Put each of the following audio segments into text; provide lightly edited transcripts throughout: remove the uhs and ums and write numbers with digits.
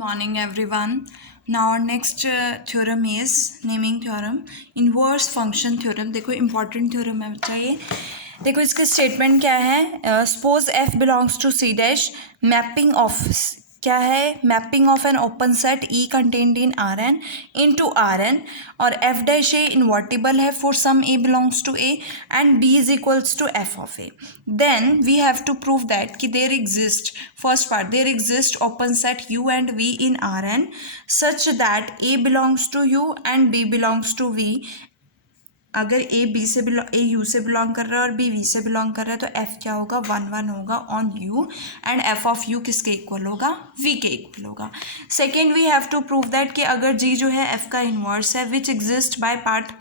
Morning everyone. Now our next theorem is naming theorem, inverse function theorem. देखो important theorem है बच्चा ये. देखो इसका स्टेटमेंट क्या है. Suppose f belongs to c dash, mapping of क्या है, mapping of an open set E content in Rn into Rn और f डैश ए इन्वर्टिबल है for some A belongs to A and B is equals to f of A. Then we have to prove that कि there exist, first part, there exist open set U and V in Rn such that A belongs to U and B belongs to V. अगर A U से belong कर रहा है और B V से belong कर रहा है तो F क्या होगा, 1 होगा on U and F of U किसके इक्वल होगा, V के इक्वल होगा. Second we have to prove that कि अगर G जो है F का इन्वर्स है which exist by part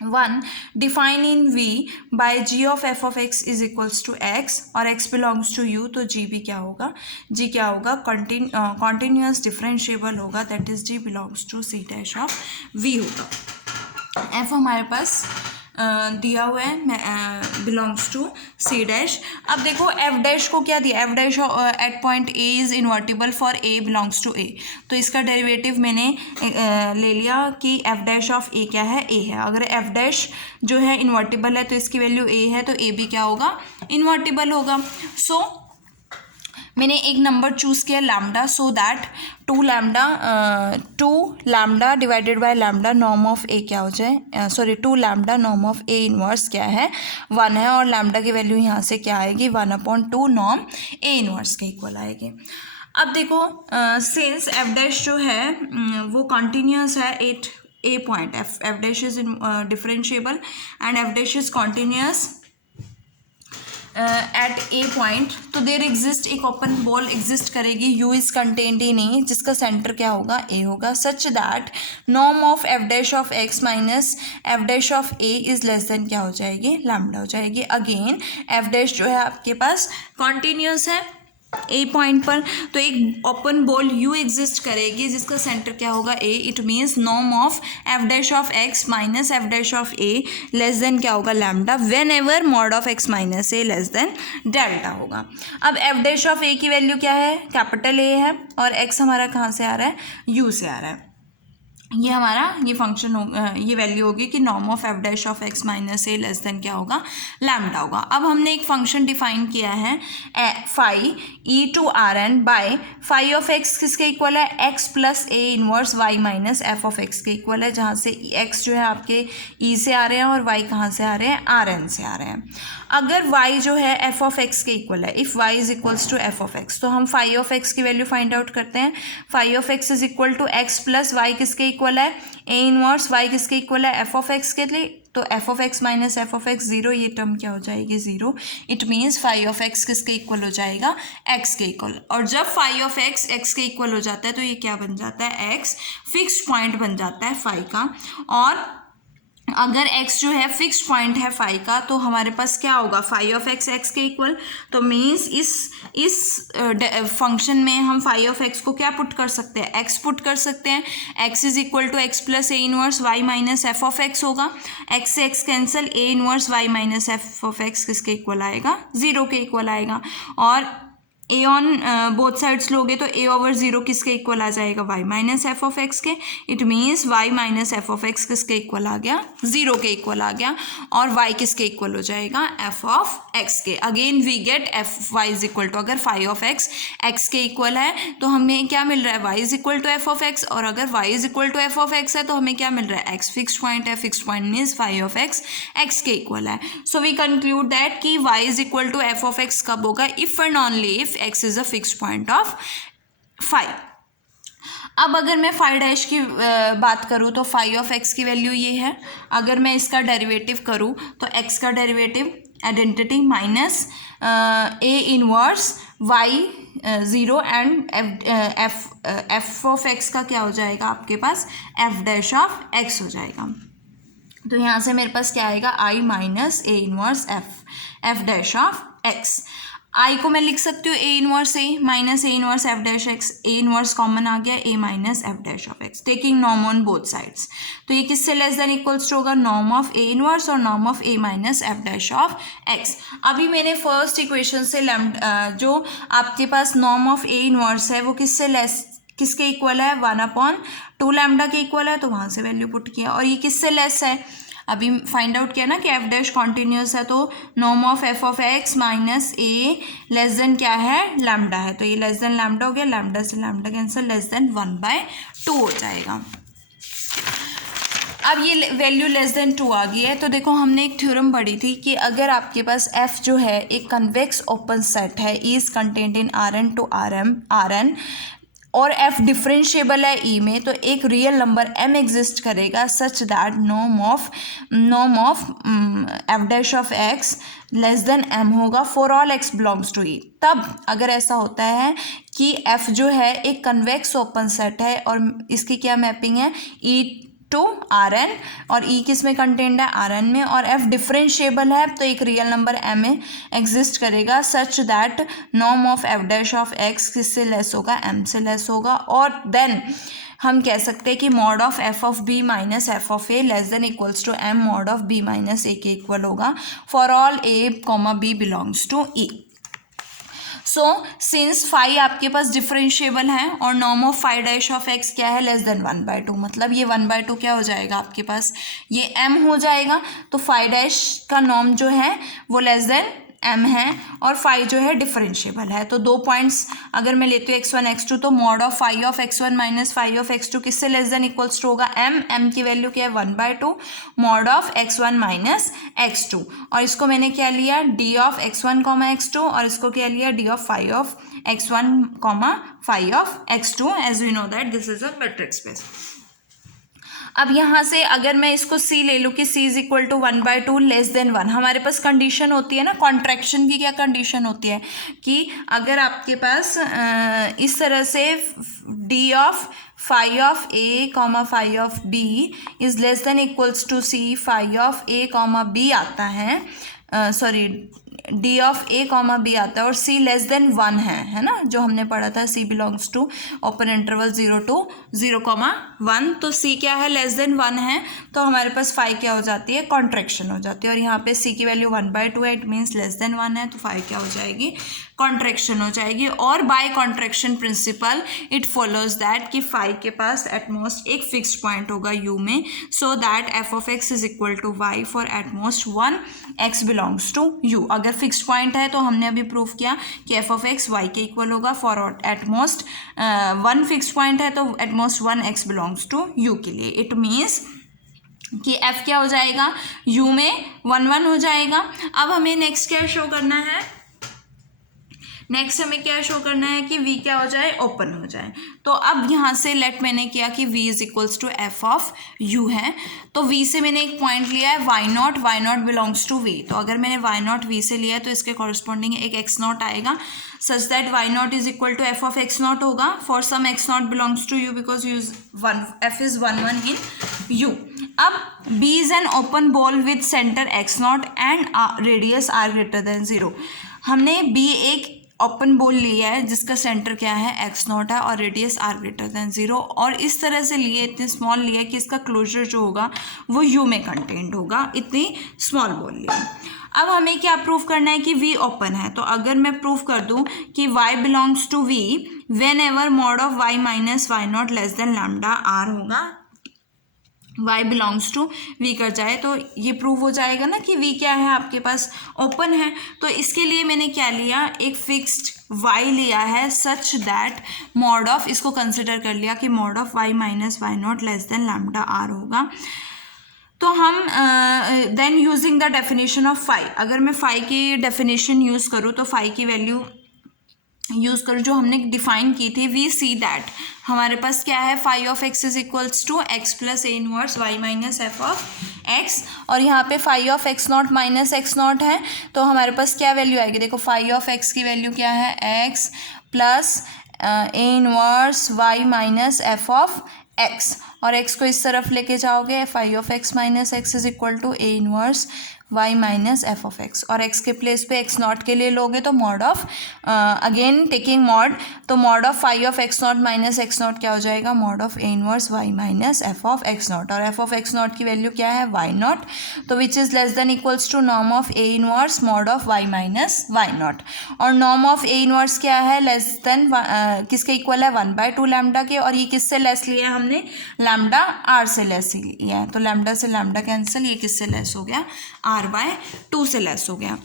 1 define in V by G of F of X is equals to X और X बिलोंग्स टू U, तो G भी क्या होगा, G क्या होगा, कॉन्टिन्यूअस डिफरेंशिएबल होगा, that is G belongs to C dash of V होगा. F हमारे पास दिया हुआ है बिलोंग्स टू C डैश. अब देखो F डैश को क्या दिया, F dash at point A is invertible for A belongs to A, तो इसका डेरिवेटिव मैंने ले लिया कि F डैश ऑफ A क्या है, A है. अगर F डैश जो है इन्वर्टिबल है तो इसकी वैल्यू A है, तो A भी क्या होगा, इन्वर्टिबल होगा. सो मैंने एक नंबर चूज़ किया lambda, so that 2 lambda divided by lambda norm of A क्या हो जाए, 2 lambda norm of A inverse क्या है, 1 है और लैम्डा की वैल्यू यहाँ से क्या आएगी, 1/2 नॉर्म ए इनवर्स के इक्वल आएगी. अब देखो सिंस एफ डैश जो है वो कॉन्टीन्यूस है at A point, F dash is differentiable and F dash is continuous at A point, तो देर एग्जिस्ट एक ओपन बॉल एग्जिस्ट करेगी, यू इज कंटेंट ही नहीं, जिसका सेंटर क्या होगा, ए होगा, such that norm of F dash of x minus F dash of A is less than क्या हो जाएगी, लैम्डा हो जाएगी. अगेन एफ डैश जो है आपके पास कॉन्टीन्यूस है ए पॉइंट पर, तो एक ओपन बॉल यू एग्जिस्ट करेगी जिसका सेंटर क्या होगा, A. It means norm of F dash of x minus F dash of A less than क्या होगा, lambda, whenever mod of x minus A less than delta होगा. अब F dash of ए की value क्या है, capital A है और x हमारा कहाँ से आ रहा है, यू से आ रहा है. ये हमारा ये फंक्शन हो, ये वैल्यू होगी कि norm of F dash of x minus A less than क्या होगा, लैम्डा होगा. अब हमने एक फंक्शन डिफाइन किया है phi E to R N by phi of x किसके इक्वल है, x plus A inverse Y minus F of x के इक्वल है, जहाँ से एक्स जो है आपके ई से आ रहे हैं और वाई कहाँ से आ रहे हैं, आर एन से आ रहे हैं. अगर y जो है एफ ऑफ एक्स के इक्वल है, if y is equals to F of X, तो हम फाई ऑफ एक्स की वैल्यू फाइंड आउट करते हैं. Phi of x is equal to x plus Y किसके इक्वल है, ए इनवर्स वाई किसके इक्वल है, एफ ऑफ एक्स के लिए, तो F of x minus F of X 0, ये टर्म क्या हो जाएगी, 0. It means phi of x किसके इक्वल हो जाएगा, एक्स के इक्वल. और जब फाई ऑफ एक्स एक्स के इक्वल हो जाता है तो ये क्या बन जाता है, एक्स फिक्स्ड पॉइंट बन जाता है फाई का. और अगर x जो है फिक्स्ड पॉइंट है फाई का तो हमारे पास क्या होगा, फाई ऑफ एक्स एक्स के इक्वल, तो मीन्स इस फंक्शन में हम फाई ऑफ एक्स को क्या पुट कर सकते हैं, x पुट कर सकते हैं. x is equal to x plus A inverse Y minus F of x होगा, x से x cancel, A inverse Y minus F of x किसके इक्वल आएगा, 0 के इक्वल आएगा. और ए ऑन बोथ साइड्स लोगे तो ए ओवर 0 किसके इक्वल आ जाएगा, Y minus F of x के. It means Y minus F of x किसके इक्वल आ गया, 0 के इक्वल आ गया. और वाई किसके इक्वल हो जाएगा, एफ ऑफ एक्स के. Again we get f y is equal to, अगर फाई ऑफ एक्स एक्स के इक्वल है तो हमें क्या मिल रहा है, y is equal to F of x, और अगर y is equal to F of x है तो हमें क्या मिल रहा है, एक्स फिक्स पॉइंट है, fix point means phi of x x के इक्वल है. सो वी कंक्लूड दैट कि y is equal to F of x कब होगा, if and only if x is a fixed point of phi. अब अगर मैं phi dash की बात करूँ तो फाई ऑफ एक्स की वैल्यू ये है. अगर मैं इसका डेरिवेटिव करूँ तो एक्स का derivative identity minus A inverse Y 0 and F of x का क्या हो जाएगा आपके पास, एफ डैश ऑफ एक्स हो जाएगा. तो यहाँ से मेरे पास क्या आएगा, I minus A inverse F dash of X. I को मैं लिख सकती हूँ A inverse A minus A inverse F dash X, A inverse common आ गया, A minus F dash of X, taking norm on both sides. तो ये किससे लेस देन इक्वल्स टू होगा, नॉर्म ऑफ ए इनवर्स और norm of A minus F dash of x. अभी मैंने first equation से जो आपके पास नॉर्म ऑफ ए इनवर्स है वो किसके इक्वल है, 1/2 लैम्डा के इक्वल है, तो वहाँ से वैल्यू पुट किया। और ये किससे लेस है, अभी फाइंड आउट किया ना कि एफ डैश कॉन्टिन्यूस है, तो norm of F of x minus A less than क्या है, लैम्डा है, तो ये लेस देन लैम्डा हो गया, लैम्डा से लैम्डा कैंसिल, लेस देन 1/2 हो जाएगा। अब ये वैल्यू लेस देन 2 आ गई है, तो देखो हमने एक थ्योरम पढ़ी थी कि अगर आपके पास f जो है एक कन्वेक्स ओपन सेट है, E is content in Rn to Rn और f डिफरेंशिएबल है E में, तो एक रियल नंबर m एग्जिस्ट करेगा such that norm of f dash of x less than m होगा for all x belongs to E। तब अगर ऐसा होता है कि f जो है एक कन्वेक्स ओपन सेट है और इसकी क्या मैपिंग है, E टू Rn, और E किस में कंटेंट है, Rn में, और f डिफरेंशिएबल है, तो एक रियल नंबर m एग्जिस्ट करेगा such that norm of f dash of x किससे लेस होगा, m से लेस होगा। और देन हम कह सकते हैं कि mod of f of b minus f of a less than equals to m mod of b minus a के इक्वल होगा for all a comma b belongs to E। So since phi आपके पास differentiable है और norm of phi dash of x क्या है, less than 1/2, मतलब ये 1/2 क्या हो जाएगा आपके पास, ये m हो जाएगा। तो फाई डैश का नॉर्म जो है वो लेस देन m है और फाई जो है डिफरेंशिएबल है। तो 2 पॉइंट्स अगर मैं लेती हूँ x1 x2, तो mod of phi of x1 minus phi of x2 किससे लेस देन इक्वल्स टू होगा, m की वैल्यू क्या है 1/2 mod of x1 minus x2, और इसको मैंने क्या लिया d of x1 comma x2, और इसको क्या लिया d of phi of x1 comma phi of x2, as we know that this is a matrix space. अब यहाँ से अगर मैं इसको C ले लूँ कि C is equal to 1/2 less than 1, हमारे पास कंडीशन होती है ना, कॉन्ट्रैक्शन की क्या कंडीशन होती है कि अगर आपके पास इस तरह से D of phi of A comma phi of B is less than equals to C phi of A comma B आता है, sorry D of A comma B आता है और सी लेस देन 1 है ना, जो हमने पढ़ा था C belongs to open interval 0 to 0,1, तो सी क्या है लेस देन 1 है, तो हमारे पास फाई क्या हो जाती है, कॉन्ट्रैक्शन हो जाती है, और यहाँ पे सी की वैल्यू 1/2 है, इट मीन्स लेस देन 1 है, तो फाई क्या हो जाएगी, कॉन्ट्रैक्शन हो जाएगी। और by contraction principle it follows that कि फाई के पास एटमोस्ट एक फिक्स्ड पॉइंट होगा यू में, so that f of x is equal to y for at most 1 x belongs to u. अगर फिक्स्ड पॉइंट है तो हमने अभी प्रूव किया कि एफ ऑफ एक्स वाई के इक्वल होगा फॉर एटमोस्ट 1 फिक्स्ड पॉइंट है तो at most 1 x belongs to u के लिए। इट मीन्स कि f क्या हो जाएगा, u में 1 हो जाएगा। अब हमें नेक्स्ट क्या शो करना है, नेक्स्ट हमें क्या शो करना है कि v क्या हो जाए, ओपन हो जाए। तो अब यहाँ से लेट मैंने किया कि v is equals to F of u है, तो v से मैंने एक पॉइंट लिया है y not belongs to v, तो अगर मैंने y नॉट v से लिया है तो इसके कॉरस्पॉन्डिंग एक x नॉट आएगा such that y naught is equal to F of x naught होगा for some x naught belongs to u because u is 1, f is 1 in u। अब b is an open ball with centre x naught and radius r greater than 0। हमने b एक open ball लिया है जिसका centre क्या है x not है और रेडियस r ग्रेटर देन 0, और इस तरह से लिए इतनी स्मॉल लिया कि इसका क्लोजर जो होगा वो u में कंटेंट होगा, इतनी स्मॉल बॉल लिया। अब हमें क्या प्रूफ करना है कि v ओपन है, तो अगर मैं प्रूफ कर दूं कि y belongs to v whenever mod of y minus y naught less than lambda r होगा, y बिलोंग्स टू v कर जाए तो ये प्रूव हो जाएगा ना कि v क्या है आपके पास, ओपन है। तो इसके लिए मैंने क्या लिया, एक फिक्स्ड y लिया है सच दैट मॉड ऑफ, इसको कंसिडर कर लिया कि mod of y minus y naught less than lambda r होगा। तो हम then using the definition of phi, अगर मैं फाई की डेफिनेशन यूज़ करूँ तो फाई की वैल्यू यूज़ करो जो हमने डिफाइन की थी, वी सी दैट हमारे पास क्या है, phi of x is equals to x plus A inverse Y minus F of x, और यहाँ पे phi of x naught minus x naught है, तो हमारे पास क्या वैल्यू आएगी, देखो फाई ऑफ एक्स की वैल्यू क्या है, x plus A inverse Y minus F of x, और एक्स को इस तरफ लेके जाओगे, phi of x minus x is equal to A inverse Y minus F of x, और एक्स के प्लेस पे एक्स नॉट के लिए लोगे तो mod of again taking mod, तो mod of phi of x naught minus x naught क्या हो जाएगा, mod of A inverse Y minus F of x naught, और एफ ऑफ एक्स नॉट की वैल्यू क्या है, वाई नॉट, तो which is less than equals to norm of A inverse mod of Y minus y not, और norm of A inverse क्या है, less than किसके equal है, 1/2 लैम्डा के, और ये किससे लेस लिया है हमने, लैम्डा आर से लेस लिया है, तो लैम्डा से लैम्डा कैंसिल, ये किससे लेस हो गया, r/2 से लेस हो गया।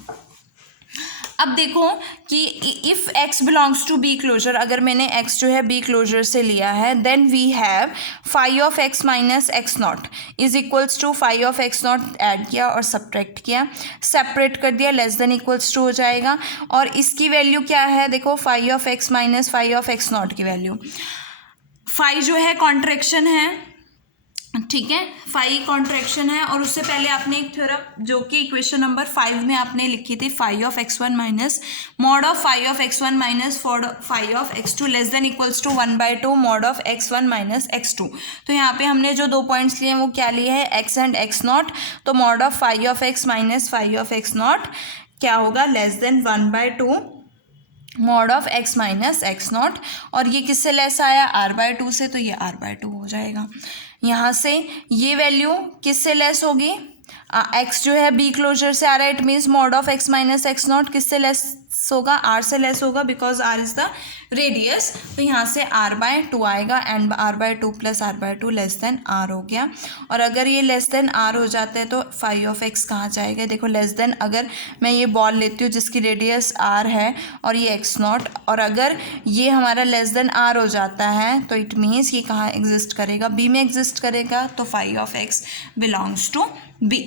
अब देखो कि if x belongs to B closure, अगर मैंने x जो है बी क्लोजर से लिया है, then we have phi of x minus x naught is equals to phi of x naught add किया और सब्ट्रैक्ट किया, सेपरेट कर दिया, लेस देन इक्वल्स टू हो जाएगा, और इसकी वैल्यू क्या है, देखो phi of x minus phi of x naught की वैल्यू, फाई जो है कॉन्ट्रैक्शन है, ठीक है, फाई कॉन्ट्रैक्शन है, और उससे पहले आपने एक थ्योरम जो कि इक्वेशन नंबर 5 में आपने लिखी थी, phi of x1 minus mod of phi of x1 minus phi of x2 less than equals to 1/2 mod of x1 minus x2, तो यहाँ पे हमने जो 2 पॉइंट्स लिए हैं वो क्या लिए हैं, x एंड x नॉट, तो mod of phi of x minus phi of x naught क्या होगा, less than 1/2 mod of x minus x naught, और ये किससे लेस आया, r/2 से, तो ये r/2 हो जाएगा। यहाँ से ये वैल्यू किससे लेस होगी, x जो है बी क्लोजर से आ रहा है, it means mod of x minus x not किससे लेस होगा, r से लेस होगा, because r is the radius, तो यहाँ से r/2 आएगा, and r/2 plus r/2 less than r हो गया, और अगर ये लेस देन r हो जाता है तो फाई ऑफ x कहाँ जाएगा, देखो लेस देन, अगर मैं ये बॉल लेती हूँ जिसकी रेडियस r है और ये x नॉट, और अगर ये हमारा लेस देन r हो जाता है तो इट मीन्स ये कहाँ एग्जिस्ट करेगा, b में एग्जिस्ट करेगा, तो phi of x belongs to b।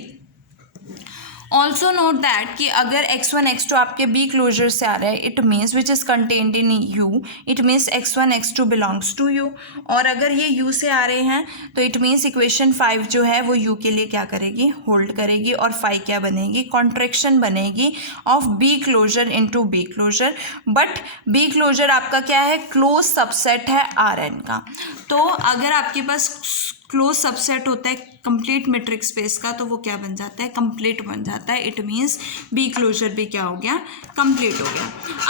Also note that कि अगर x1 x2 आपके बी क्लोजर से आ रहा है, it means which is contained in u, it means x1 x2 belongs to u, और अगर ये u से आ रहे हैं तो इट मीन्स इक्वेशन 5 जो है वो u के लिए क्या करेगी, होल्ड करेगी, और फाई क्या बनेगी, कॉन्ट्रैक्शन बनेगी of be closer into be closer, but be closer आपका क्या है, क्लोज सबसेट है Rn का, तो अगर आपके पास क्लोज सबसेट होता है कंप्लीट मेट्रिक स्पेस का, तो वो क्या बन जाता है, कंप्लीट बन जाता है, इट मीन्स बी क्लोजर भी क्या हो गया, कंप्लीट हो गया।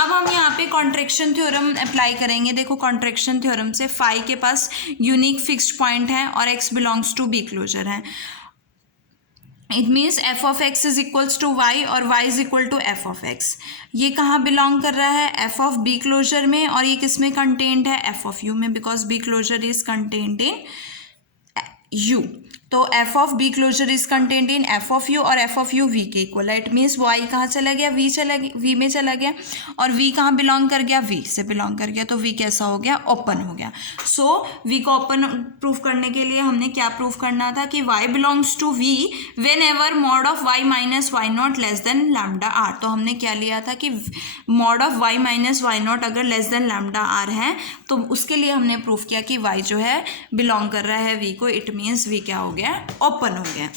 अब हम यहाँ पे कॉन्ट्रैक्शन थ्योरम अप्लाई करेंगे, देखो कॉन्ट्रैक्शन थ्योरम से फाई के पास यूनिक फिक्स्ड पॉइंट है और x belongs to B closure है, it means F of x is equals to Y और Y is equal to F of X, ये कहाँ बिलोंग कर रहा है, एफ ऑफ बी क्लोजर में, और ये किस में कंटेन्ड है, एफ ऑफ यू में, because be closer is contained in u, तो F of be closer is contained in F of you, और एफ ऑफ यू वी के इक्वल है, इट मीन्स वाई कहाँ चला गया, वी में चला गया, और वी कहाँ बिलोंग कर गया, वी से बिलोंग कर गया, तो वी कैसा हो गया, ओपन हो गया। सो वी को ओपन प्रूफ करने के लिए हमने क्या प्रूफ करना था कि y belongs to v whenever mod of Y minus y naught less than lambda r, तो हमने क्या लिया था कि mod of Y minus y naught अगर लेस देन लैम्डा आर है तो उसके लिए हमने प्रूफ किया कि वाई जो है बिलोंग कर रहा है वी को, इट मीन्स वी क्या हो गया, ओपन हो गया।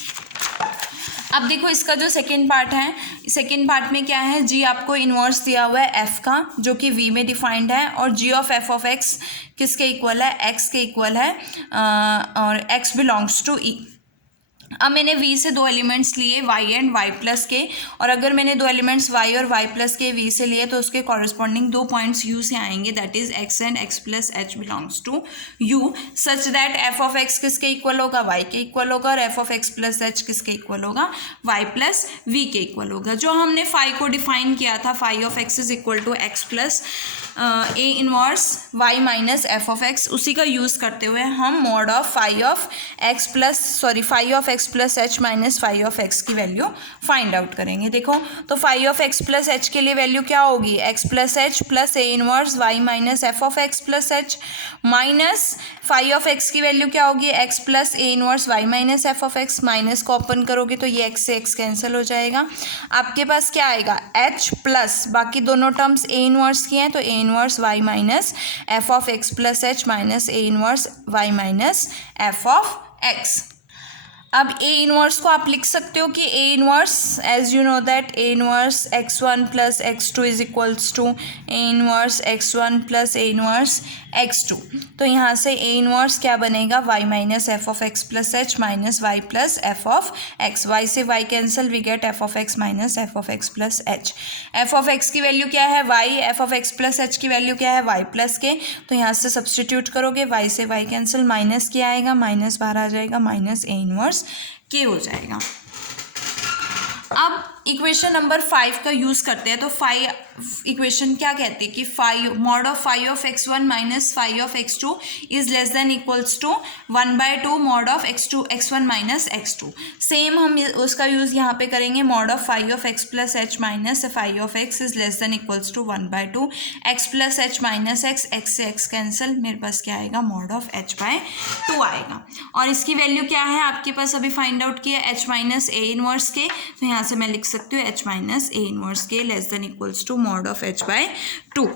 अब देखो इसका जो सेकेंड पार्ट है, सेकेंड पार्ट में क्या है, जी आपको इन्वर्स दिया हुआ है एफ का जो कि वी में डिफाइंड है, और जी ऑफ एफ ऑफ एक्स किसके इक्वल है, एक्स के इक्वल है, और एक्स बिलोंग्स टू ई। अब मैंने v से 2 एलिमेंट्स लिए y एंड y प्लस के, और अगर मैंने 2 एलिमेंट्स y और y प्लस के v से लिए तो उसके कॉरस्पॉन्डिंग 2 पॉइंट्स u से आएंगे, that is x and x plus h belongs to u, such that f of x किसके इक्वल होगा, y के इक्वल होगा, और f of x plus h किसके इक्वल होगा, y प्लस v के इक्वल होगा। जो हमने फाई को डिफाइन किया था, phi of x is equal to x plus A inverse y minus F of x, उसी का यूज़ करते हुए हम mod of phi of x plus h minus phi of x की वैल्यू फाइंड आउट करेंगे। देखो तो phi of x plus h के लिए वैल्यू क्या होगी, x plus h plus A inverse Y minus F of x plus h, minus phi of x की value क्या होगी, x plus A inverse Y minus F of x, minus को open करोगे तो ये एक्स से एक्स कैंसिल हो जाएगा, आपके पास क्या आएगा, एच प्लस बाकी दोनों टर्म्स ए इनवर्स की हैं तो A inverse Y minus F of x plus h minus A inverse Y minus F of x. अब ए इनवर्स को आप लिख सकते हो कि A inverse as you know that A inverse x1 plus x2 is equals to A inverse x1 plus A inverse x2। तो यहाँ से ए इनवर्स क्या बनेगा, y minus F of x plus h minus y plus f of x. Y से y cancel, we get f of x minus F of x plus h. F of x की value क्या है y, f of x plus h की value क्या है y plus के। तो यहाँ से सब्सटीट्यूट करोगे, y से y कैंसिल, माइनस क्या आएगा, माइनस बाहर आ जाएगा, माइनस ए इनवर्स के हो जाएगा। अब इक्वेशन नंबर 5 का यूज़ करते हैं। तो 5 इक्वेशन क्या कहती है कि phi mod of phi of x1 minus phi of x2 is less than equals to 1/2 mod of x1 minus x2। Same हम उसका यूज़ यहाँ पे करेंगे। Mod of phi of x plus h minus phi of x is less than equals to 1/2 x plus h minus x, x से x cancel, मेरे पास क्या आएगा, मॉड ऑफ h/2 आएगा। और इसकी वैल्यू क्या है आपके पास, अभी फाइंड आउट किया h minus A inverse K. तो यहाँ से मैं लिख सकती हूँ h minus A inverse K less than equals to mod of h/2।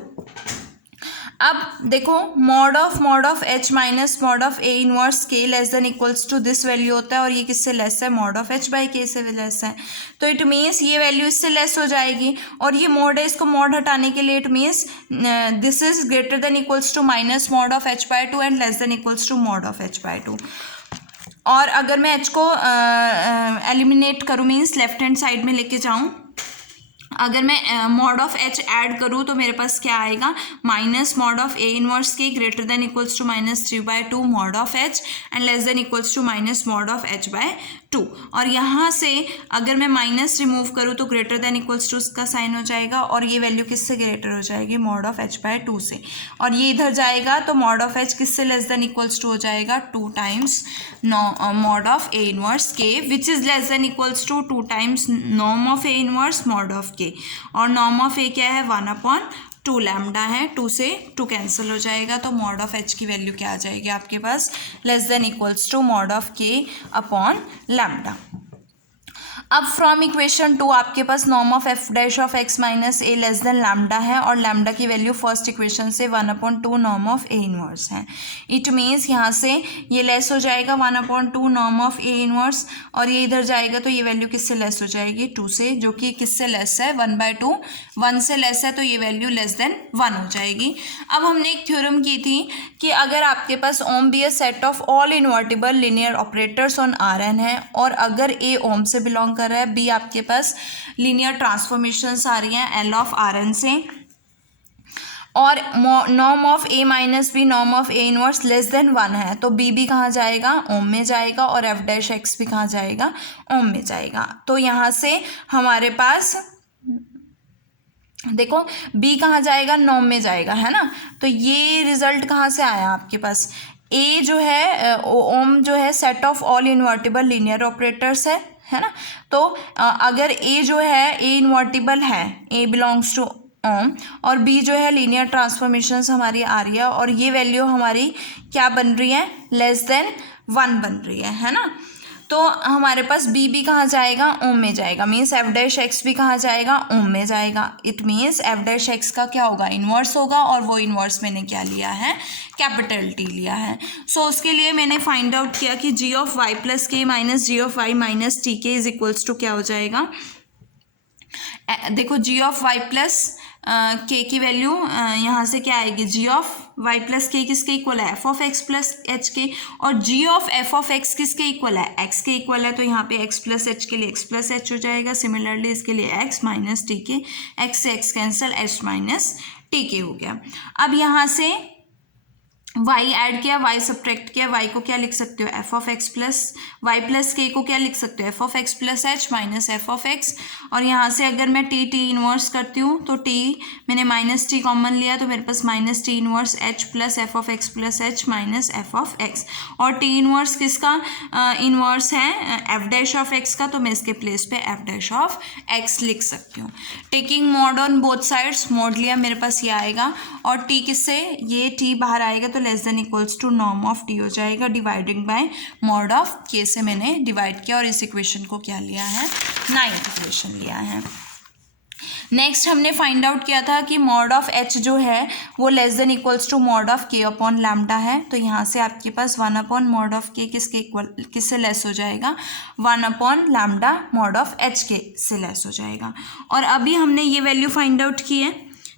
अब देखो mod of h minus mod of A inverse K less than equals to this value होता है, और ये किससे लेस है, मॉड ऑफ h/k से less है। तो इट मीन्स ये वैल्यू इससे लेस हो जाएगी, और ये मॉड है, इसको मॉड हटाने के लिए it means this is greater than equals to minus mod of h/2 and less than equals to mod of h/2। और अगर मैं h को एलिमिनेट करूँ, मीन्स लेफ्ट हैंड साइड में लेके जाऊँ, अगर मैं मॉड ऑफ h ऐड करूँ तो मेरे पास क्या आएगा, minus mod of A inverse k greater than equals to minus 3/2 mod of h and less than equals to minus mod of h/2। और यहाँ से अगर मैं माइनस रिमूव करूँ तो ग्रेटर देन इक्वल्स टू उसका साइन हो जाएगा, और ये वैल्यू किससे ग्रेटर हो जाएगी, मॉड ऑफ h/2 से। और ये इधर जाएगा तो मॉड ऑफ h किससे लेस देन इक्वल्स टू हो जाएगा, 2 times mod of A inverse k, which is less than equals to 2 times norm of A inverse mod of k. और नॉर्म ऑफ ए क्या है, 1/2 लैम्डा है, 2 से 2 cancel हो जाएगा। तो मॉड ऑफ h की वैल्यू क्या आ जाएगी आपके पास, less than equals to mod of k upon lambda. अब फ्रॉम इक्वेशन 2 आपके पास norm of F dash of x minus A less than lambda है, और लैम्डा की वैल्यू फर्स्ट इक्वेशन से 1/2 नॉर्म ऑफ ए इनवर्स है। इट मीन्स यहाँ से ये लेस हो जाएगा 1/2 नॉर्म ऑफ ए इनवर्स, और ये इधर जाएगा तो ये वैल्यू किससे लेस हो जाएगी, 2 से, जो कि किससे लेस है, 1/2, 1 से लेस है, तो ये वैल्यू लेस देन 1 हो जाएगी। अब हमने एक थ्योरम की थी कि अगर आपके पास ohm be a set of all invertible linear operators on Rn है, और अगर ए ओम से बिलोंग कर रहा है, बी आपके पास लीनियर ट्रांसफॉर्मेशंस आ रही हैं एल ऑफ Rn से, और norm of A minus B norm of A inverse less than 1 है, तो बी भी कहाँ जाएगा, ओम में जाएगा, और एफ डैश एक्स भी कहाँ जाएगा, ओम में जाएगा। तो यहाँ से हमारे पास देखो बी कहाँ जाएगा, नॉर्म में जाएगा, है ना। तो ये रिजल्ट कहाँ से आया आपके पास, ए जो है ओम जो है set of all invertible linear operators है ना। तो अगर ए जो है ए इन्वर्टिबल है, ए बिलोंग्स टू ओम, और बी जो है लीनियर ट्रांसफॉर्मेशंस हमारी आ रही है, और ये वैल्यू हमारी क्या बन रही है, लेस देन 1 बन रही है ना। तो हमारे पास बी भी कहाँ जाएगा, ओम में जाएगा, मीन्स एफ डैश एक्स भी कहाँ जाएगा, ओम में जाएगा। It means f dash x का क्या होगा, इन्वर्स होगा, और वो इन्वर्स मैंने क्या लिया है, कैपिटल टी लिया है। सो उसके लिए मैंने फाइंड आउट किया कि g of y plus k minus g of Y minus t k is equals to क्या हो जाएगा। देखो जी ऑफ वाई प्लस के की वैल्यू यहाँ से क्या आएगी, जी ऑफ वाई प्लस के किसके इक्वल है, F of x plus h के, और जी ऑफ एफ ऑफ एक्स किसके इक्वल है, एक्स के इक्वल है। तो यहाँ पे एक्स प्लस एच के लिए एक्स प्लस एच हो जाएगा, सिमिलरली इसके लिए x minus t k, x से x cancel, h minus t k हो गया। अब यहाँ से y ऐड किया, y सब्ट्रैक्ट किया, y को क्या लिख सकते हो, f of x plus y plus k को क्या लिख सकते हो, f of x plus h minus F of x. और यहाँ से अगर मैं टी इनवर्स करती हूँ तो टी मैंने माइनस टी कॉमन लिया, तो मेरे पास minus T inverse h plus f of x plus h minus F of x. और टी इनवर्स किसका इनवर्स है, एफ डैश ऑफ एक्स का, तो मैं इसके प्लेस पे एफ डैश ऑफ एक्स लिख सकती हूँ। Taking mod on both sides, mod लिया, मेरे पास ये आएगा, और टी किससे, ये टी बाहर आएगा तो less than equals to norm of t हो जाएगा, डिवाइडिंग बाय मॉड ऑफ के से मैंने डिवाइड किया, और इस इक्वेशन को क्या लिया है, 9th इक्वेशन लिया है। नेक्स्ट हमने फाइंड आउट किया था कि मॉड ऑफ एच जो है वो less than equals to mod of k upon lambda है, तो यहाँ से आपके पास 1 अपॉन मॉड ऑफ के किसके इक्वल, किससे लेस हो जाएगा, 1 upon lambda mod of H के से लेस हो जाएगा। और अभी हमने ये वैल्यू फाइंड आउट की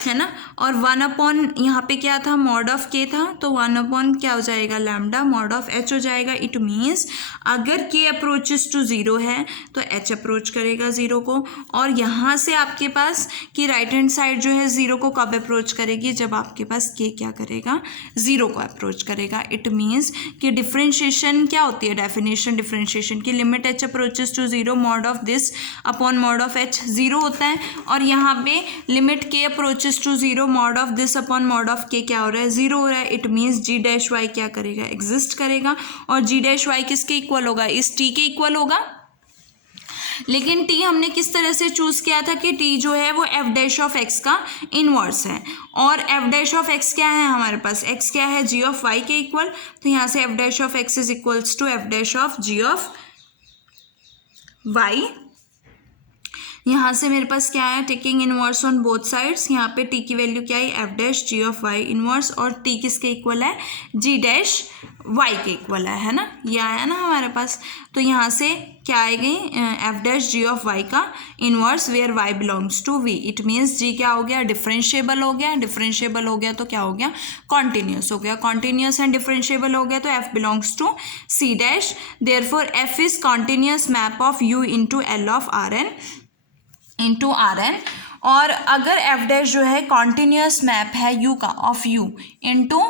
है ना, और 1 अपॉन यहाँ पे क्या था, मॉड ऑफ के था, तो 1 अपॉन क्या हो जाएगा, लैम्डा मॉड ऑफ एच हो जाएगा। इट मीन्स अगर के अप्रोचेस टू ज़ीरो है तो एच अप्रोच करेगा ज़ीरो को, और यहाँ से आपके पास कि राइट हैंड साइड जो है ज़ीरो को कब अप्रोच करेगी, जब आपके पास के क्या करेगा, ज़ीरो को अप्रोच करेगा। इट मीन्स कि डिफ्रेंशिएशन क्या होती है, डेफिनेशन डिफ्रेंशिएशन की, limit h approaches to zero mod of this upon mod of h zero होता है, और यहाँ पे limit k approaches to zero mod of this upon mod of k क्या हो रहा है, जीरो हो रहा है। It means g dash y क्या करेगा, एग्जिस्ट करेगा, और जी डैश वाई किसके इक्वल होगा, इस टी के इक्वल होगा। लेकिन टी हमने किस तरह से चूज किया था कि टी जो है वो एफ डैश ऑफ एक्स का इनवर्स है, और एफ डैश ऑफ एक्स क्या है हमारे पास, एक्स क्या है, जी ऑफ वाई के इक्वल, तो यहाँ से f dash of x is equals to f dash of g of y. यहाँ से मेरे पास क्या है, taking inverse on both sides, यहाँ पे टी की वैल्यू क्या है, f dash g of y inverse, और टी किसके इक्वल है, जी डैश वाई के इक्वल है ना, ये आया ना हमारे पास। तो यहाँ से क्या आएगी, f dash g of y का inverse where y belongs to V. It means g क्या हो गया, डिफरेंशिएबल हो गया, डिफरेंशिएबल हो गया तो क्या हो गया, कॉन्टिन्यूस हो गया, कॉन्टिन्यूस एंड डिफरेंशिएबल हो गया तो f belongs to c dash, therefore f is continuous map of you into l of are n into r n. और अगर एफ डैश जो है कॉन्टिन्यूस मैप है यू का, of you into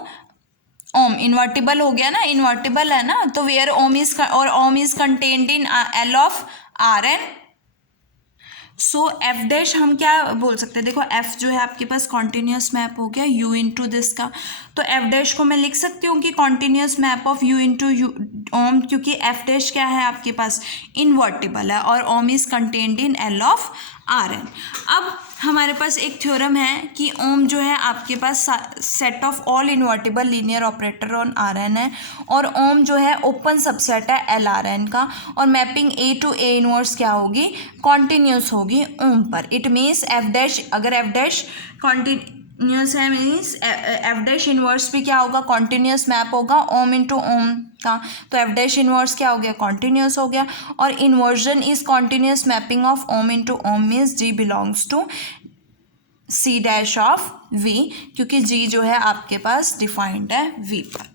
ohm, invertible हो गया ना, इन्वर्टिबल है ना, तो वेयर ओम इज और ohm is contained in L of are n. So f dash हम क्या बोल सकते हैं, देखो एफ जो है आपके पास कॉन्टिन्यूस मैप हो गया यू इंटू दिस का, तो एफ डैश को मैं लिख सकती हूँ कि continuous map of you into U ohm, क्योंकि एफ डैश क्या है आपके पास, इन्वर्टिबल है, और ohm is contained in L of are n. अब हमारे पास एक थ्योरम है कि ओम जो है आपके पास set of all invertible linear operator on R n है, और ओम जो है ओपन सबसेट है एल आर एन का, और mapping A to A inverse क्या होगी, कॉन्टिन्यूस होगी ओम पर। इट मीन्स एफ डैश, अगर एफ डैश कॉन्टिन्यूस है मीन्स एफ डैश इनवर्स भी क्या होगा, कॉन्टिन्यूस मैप होगा ओम इंटू ओम का, तो एफ डैश इनवर्स क्या हो गया, कॉन्टिन्यूस हो गया, और inversion is continuous mapping of ohm into ohm means g belongs to c dash of v, क्योंकि जी जो है आपके पास डिफाइंड है वी पर।